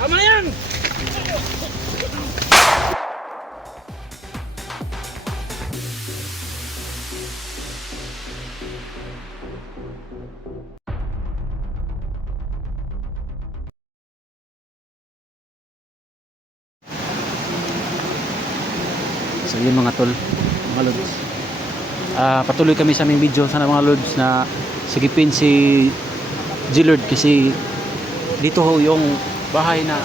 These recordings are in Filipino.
Tama na yan! So yun mga tol, mga lods. Patuloy kami sa aming video. Sana mga lods na sigipin si G-Lord kasi dito ho yung bahay na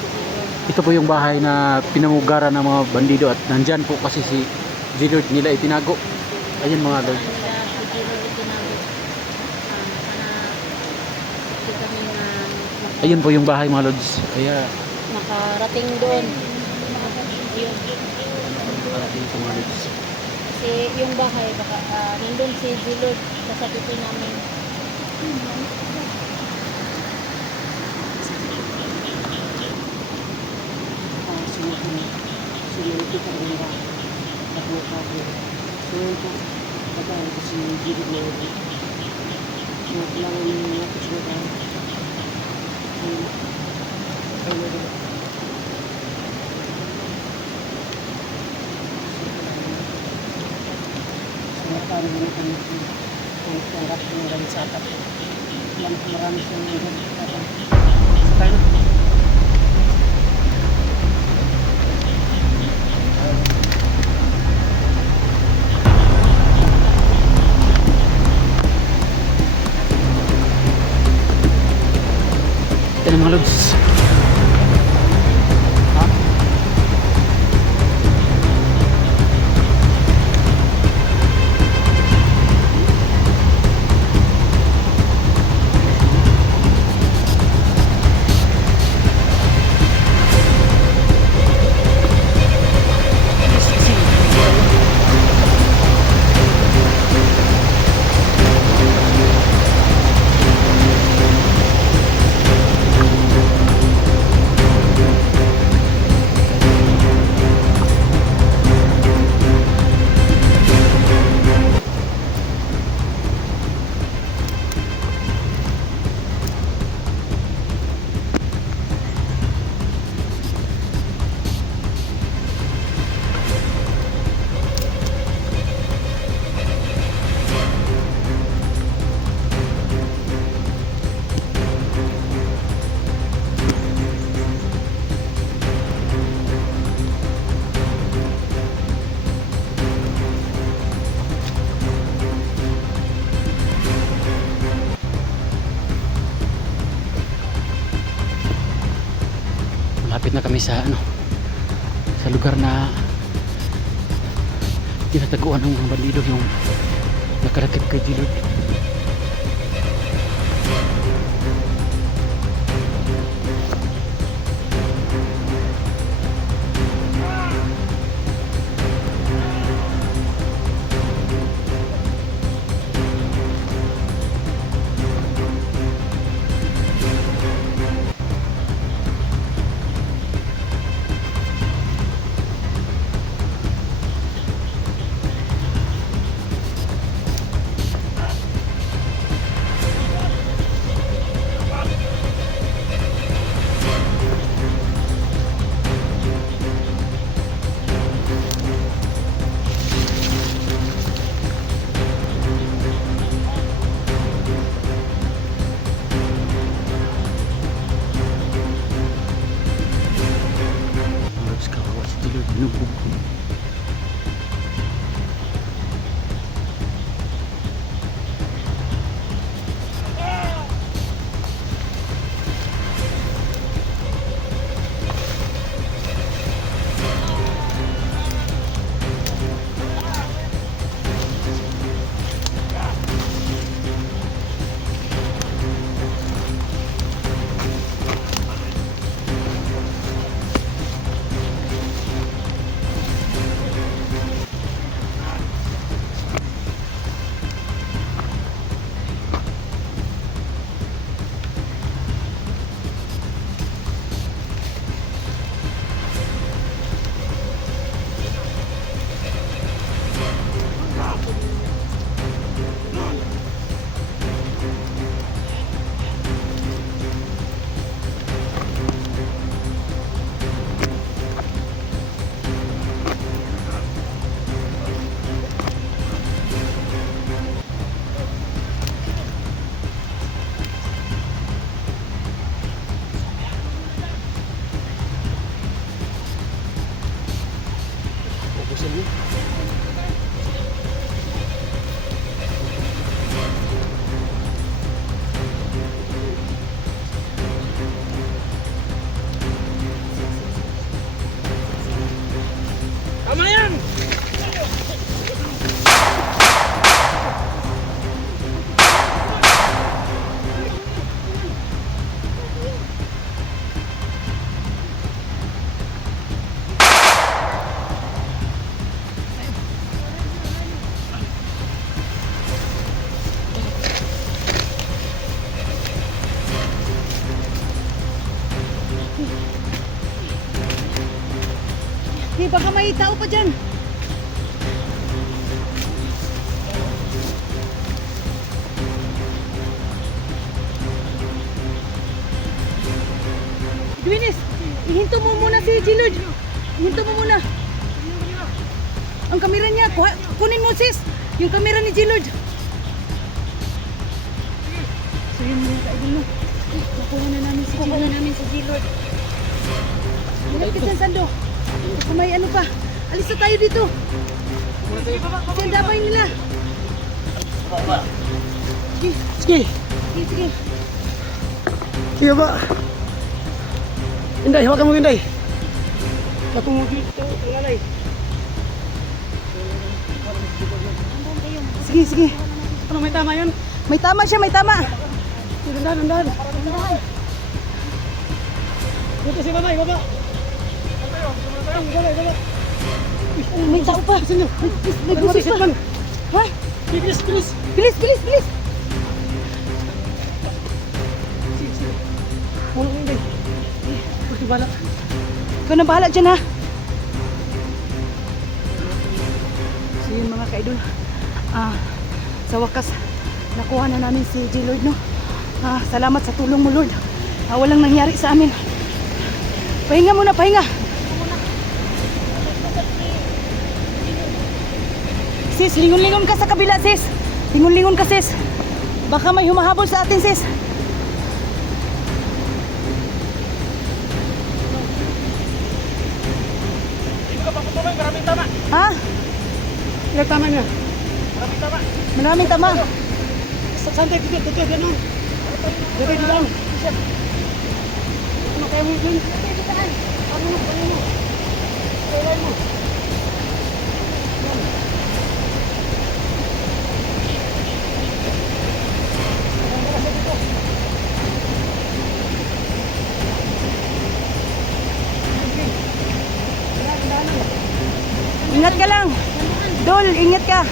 ito po yung bahay na pinamugaran ng mga bandido at nandyan po kasi si G-Lord nila itinago. Ayan mga lods. Ayun po yung bahay mga lods. Kaya makarating doon. Yun. parating po mga lods. Kasi yung bahay, baka nandun si G-Lord, kasakitin namin. Sinunod ka rin ba? Ako ka po. So yun po, pagkaan ko si G-Lord na yun. So kailangan yung natin siya ka. Ayun na. Parang hindi kami kung tanggap yung galing sa atap. Marami siyang naging sa tayo na. Ito na mga lods. Malapit na kami sa sa lugar na tinataguan ng mga bandido yung nakarakip kay G-Lord. baka may tao pa dyan. Edwinis, ihinto mo muna si Gilord. Ihinto mo muna. Ang kamera niya, kunin mo sis. Yung kamera ni Gilord. So yun mga kaidol no. Nakuha na namin si Gilord. Ingat ka dyan, Sando. Kung may ano pa. Alis na tayo dito. Kasi ang damay nila. Sige. Sige. Sige, sige. Sige ba? Inday, hawakan mo Inday. Patungo dito, tungalay. Sige, sige. Ano, may tama yun? May tama siya, may tama. Dandan. Dito si Mamay, baba. Baba. May tao pa. May busis pa. Ha? Bilis. Bilis, bilis, bilis. Sige. Puno mo Inday. Pati bala. Ikaw na bahala dyan ha. So yun mga kaidol. Sa wakas, nakuha na namin si Gilord no. Salamat sa tulong mo Lord. Walang nangyari sa amin. Pahinga muna, pahinga. Sis, lingon-lingon ka sa kabila sis. Lingon-lingon ka sis. Baka may humahabol sa atin sis. Maraming tama. Ha? Ilang tama niya? Maraming tama. Santai dito, ganun. Dito lang. Ano kaya mo yun? Ano mo? Kailan mo? Ingat ka lang. Dol, ingat ka.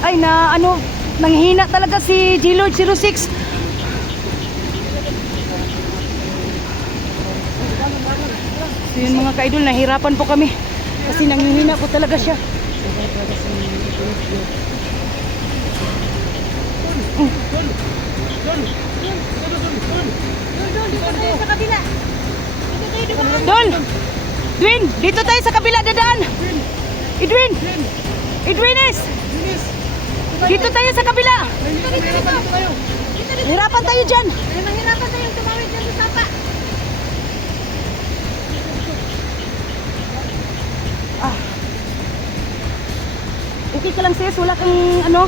Ay na ano, nanghina talaga si Gilord 06. So yun mga kaidol, nahirapan po kami kasi nanghihina po talaga siya. Dol! Edwin! Dito tayo sa kabila dadaan! Edwin! Edwinis! Dito tayo sa kabila! Hirapan tayo dyan! Nahirapan tayong tumawid dyan sa sapa. Okay ka lang sis, wala kang ano?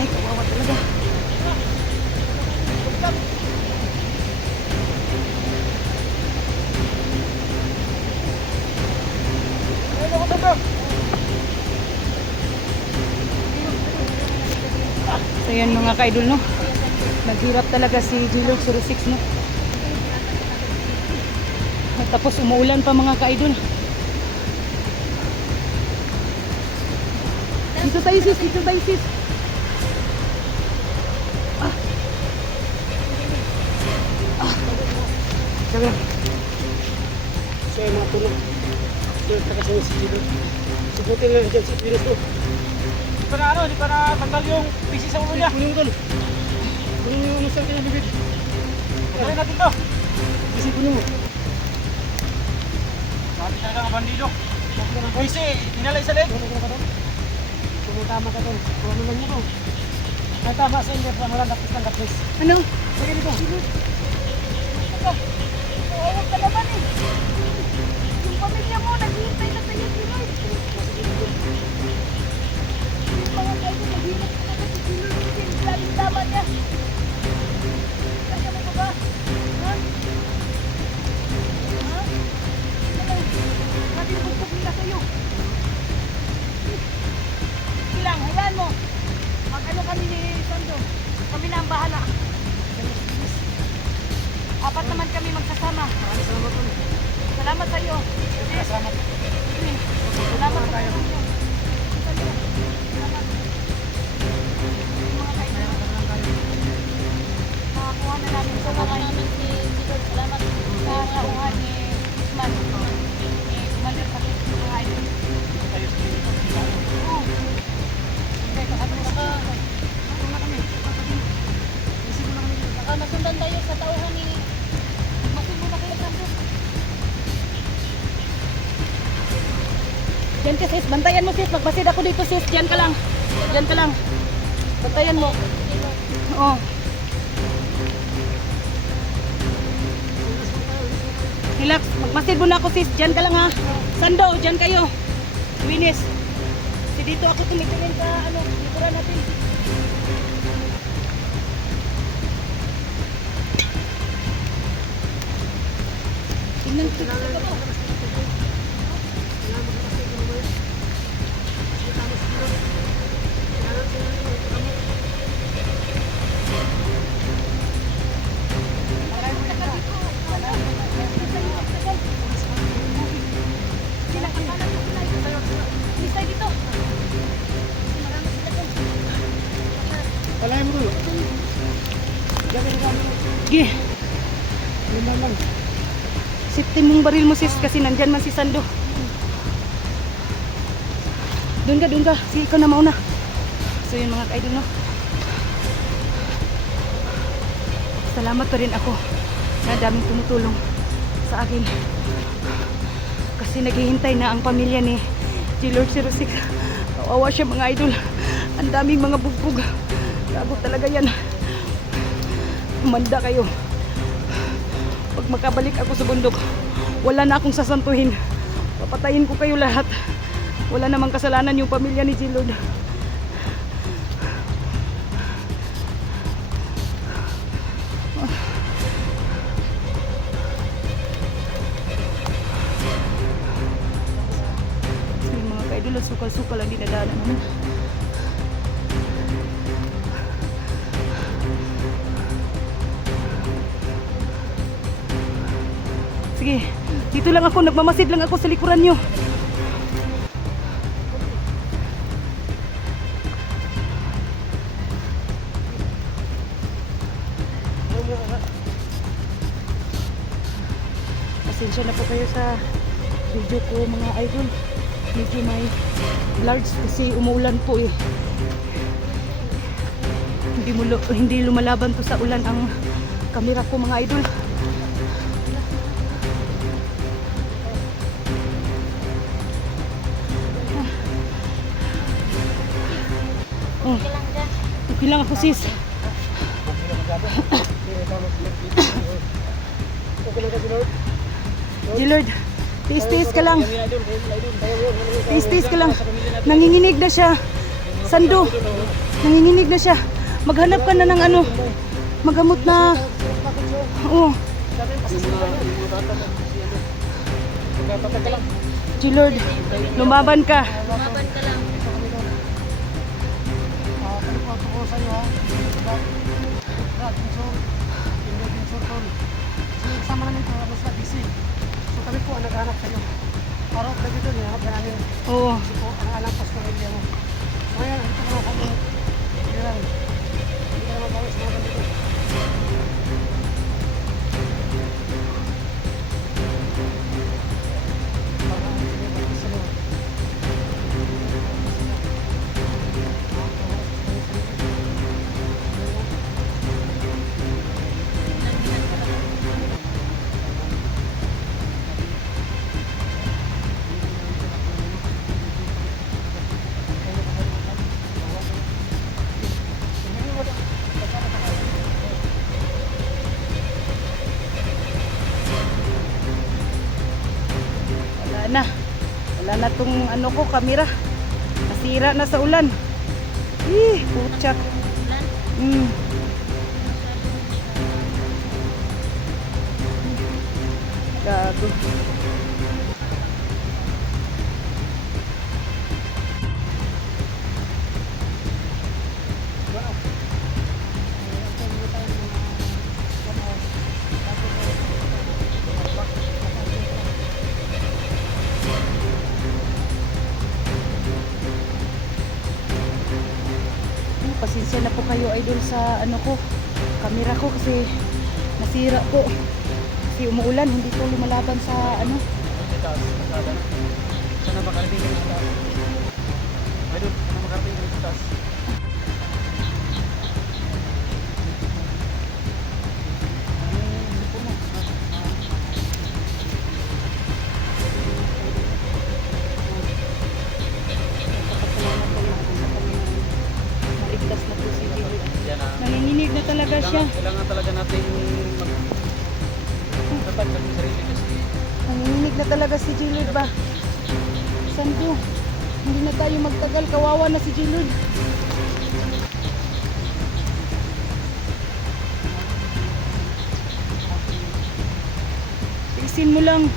Ay, kawawa talaga. So yan mga kaidol no. Naghirap talaga si Gilord 06 no. At tapos umuulan pa mga kaidol. Dito tayo sis, dito tayo sis. Sabi lang. So yung mga puno. So nakasama si Gilo. Subutin lang dyan si Virus to. Di pa na tanggal yung PC sa ulo niya. Kunin mo doon. Kunin mo yung sa kanyang bibig. Kunin natin to. PC kunin mo. Bakit talaga ang bandido? PC, dinalay sa leg. Tumutama ka doon. Kuha mo lang mo to. Ay tama sa inyo. Walang kapis please. Ano? Sige dito. Huwag ka naman eh. Yung pamilya mo, naghihintay na sa'yo, Gilord. Yung mga kayo, naghihintay na sa Gilord kasi laging tama niya. Kaya mo ba ba? Ha? Ha? Ano? Natin bugtog nila sa'yo. Ilang, hayaan mo. Mag-ano kami ni Sando. Kami na ang bahala. Apat naman kami magsasama. Maraming salamat po. Salamat sa iyo. Salamat. Salamat sa iyo. Salamat. Mga kaibigan. nakuha na namin sa Salamat bahay. namin si Lord. Salamat Sa tauhan ni Usman. Ni Commander Patrick, mga idol. Oo. Okay, baka masundan tayo sa tauhan ni Masundo na kayo Sando. Diyan ka sis, bantayan mo sis. Magbasid ako dito sis. Diyan ka lang. Diyan ka lang. Bantayan mo. Oo. Relax. Magbasid mo na ako sis. Diyan ka lang ha. Sando, diyan kayo. Winis. Si dito ako tumitingin sa likuran natin. Tingnan ko. Palayan mo dulu. Jangan kami. Sige. Lima lang. Siptin mong baril mo sis kasi nandyan man si Sando. Doon ka. Sige, ikaw na mauna. So yun mga ka-idol, no? Salamat pa rin ako na daming tumutulong sa akin. Kasi naghihintay na ang pamilya ni Lord 06. Kawawa siya mga idol. Ang daming mga bugbog. Gago talaga yan. Umanda kayo. Pag makabalik ako sa bundok, wala na akong sasantuhin. Papatayin ko kayo lahat. Wala namang kasalanan yung pamilya ni Lord. Yung mga kaidol, sukal-sukal ang dinadaanan namin. Sige, dito lang ako, nagmamasid lang ako sa likuran nyo. Pasensya na po kayo sa video ko mga idol. Medyo may blurred kasi umuulan po eh. Hindi lumalaban to sa ulan ang kamera ko mga idol. Oh, okay lang ako sis. Okay lang kasi Lord. Lord, tiis-tiis ka lang. Tiis-tiis ka lang. Nanginginig na siya. Sando, nanginginig na siya. Maghanap ka na ng magamot na. Oo. Lord, lumaban ka. Lumaban ka lang. Sama namin ito, tapos busy. So kami po ang naghanap kayo. Araw na dito, nihanap na namin. Oo. Kasi po, ang alam po sa pamilya mo. So ngayon, dito naman kami. Hindi ka naman kami sa mga dito. Wala na tong ko, kamera. Nasira na sa ulan. Putsak. Ulan. Gago. Pasensya na po kayo idol sa ko, camera ko kasi nasira po. Kasi umuulan, hindi po lumalaban sa ano. Sana makarating ka sa taas. Idol, sana makarating ka sa taas. Nagpapasalamat po natin sa Panginoon. Maligtas na po si Jilid. Yan na. Nanginginig na talaga siya. Kailangan talaga natin magtapat sa ating sarili kasi Nanginginig na talaga si Jilid ba? Saan po? Hindi na tayo magtagal. Kawawa na si Jilid. Tiisin mo lang,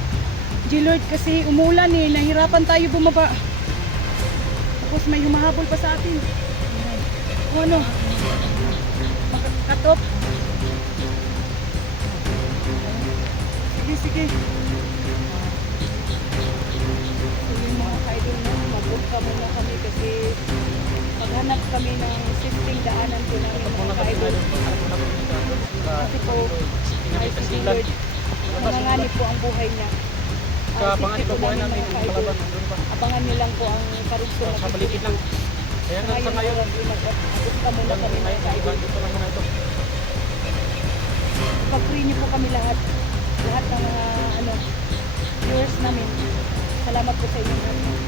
Jilid, kasi umulan eh. Nahirapan tayo bumaba. Tapos may humahabol pa sa atin. O ano? Mag-cut off? Sige, sige. So yung mga ka-idol na, mag-book muna kami kasi maghanap kami ng sifting daanan po namin mga ka-idol. Kasi po, ay si Lord, nanganganib po ang buhay niya. sa Ang panganib safety po po buhay namin, namin mga ka-idol. palaban doon pa. Abangan niyo lang po ang karugtong Sa paligid lang. Kaya nga sa ngayon, mag-book muna kami mga ka-idol. dito lang muna ito. Pag-free niyo po kami lahat ng mga viewers namin. Salamat po sa inyong lahat.